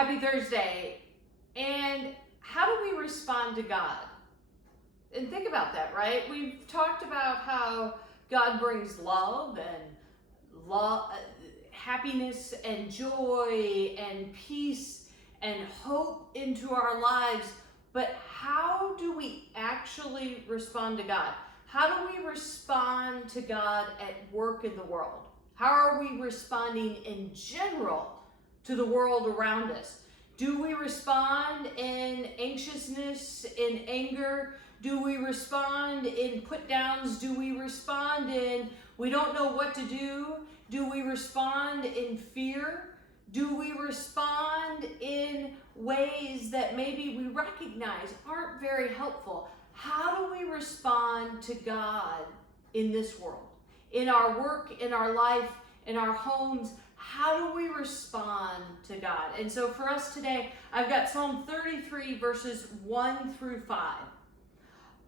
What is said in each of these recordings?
Happy Thursday. And how do we respond to God? And think about that, right? We've talked about how God brings love, happiness and joy and peace and hope into our lives. But how do we actually respond to God? How do we respond to God at work in the world? How are we responding in general to the world around us? Do we respond in anxiousness, in anger? Do we respond in put downs? Do we respond in we don't know what to do? Do we respond in fear? Do we respond in ways that maybe we recognize aren't very helpful? How do we respond to God in this world? In our work, in our life, in our homes, how do we respond to God? And so for us today, I've got Psalm 33 verses 1 through 5.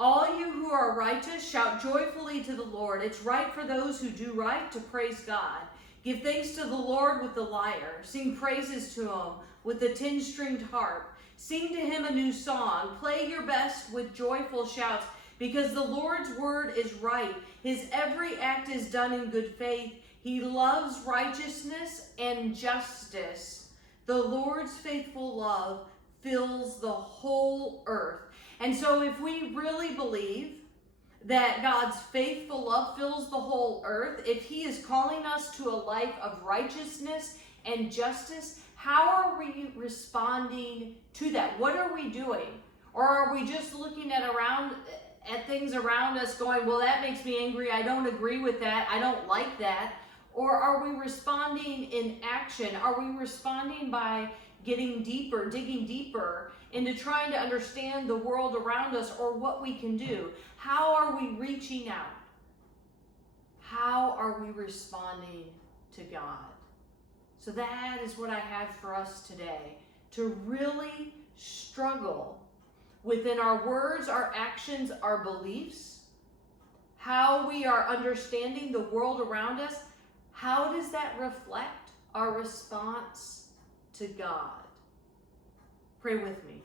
All you who are righteous, shout joyfully to the Lord. It's right for those who do right to praise God. Give thanks to the Lord with the lyre. Sing praises to him with the 10-stringed harp. Sing to him a new song. Play your best with joyful shouts, because the Lord's word is right. His every act is done in good faith. He loves righteousness and justice. The Lord's faithful love fills the whole earth. And so if we really believe that God's faithful love fills the whole earth, if he is calling us to a life of righteousness and justice, how are we responding to that? What are we doing? Or are we just looking at things around us going, well, that makes me angry. I don't agree with that. I don't like that. Or are we responding in action? Are we responding by getting deeper, digging deeper into trying to understand the world around us or what we can do? How are we reaching out? How are we responding to God? So that is what I have for us today, to really struggle within our words, our actions, our beliefs, how we are understanding the world around us. How does that reflect our response to God? Pray with me.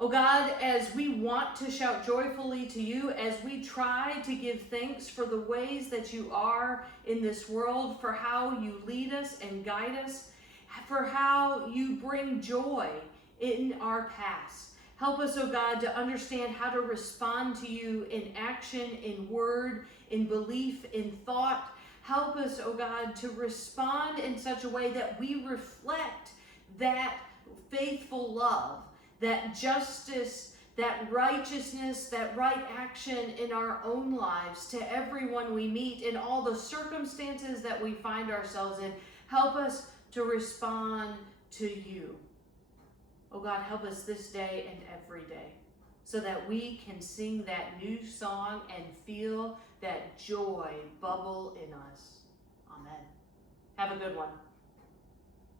Oh God, as we want to shout joyfully to you, as we try to give thanks for the ways that you are in this world, for how you lead us and guide us, for how you bring joy in our past. Help us, oh God, to understand how to respond to you in action, in word, in belief, in thought. Help us, oh God, to respond in such a way that we reflect that faithful love, that justice, that righteousness, that right action in our own lives to everyone we meet in all the circumstances that we find ourselves in. Help us to respond to you. Oh God, help us this day and every day so that we can sing that new song and feel that joy bubble in us. Amen. Have a good one.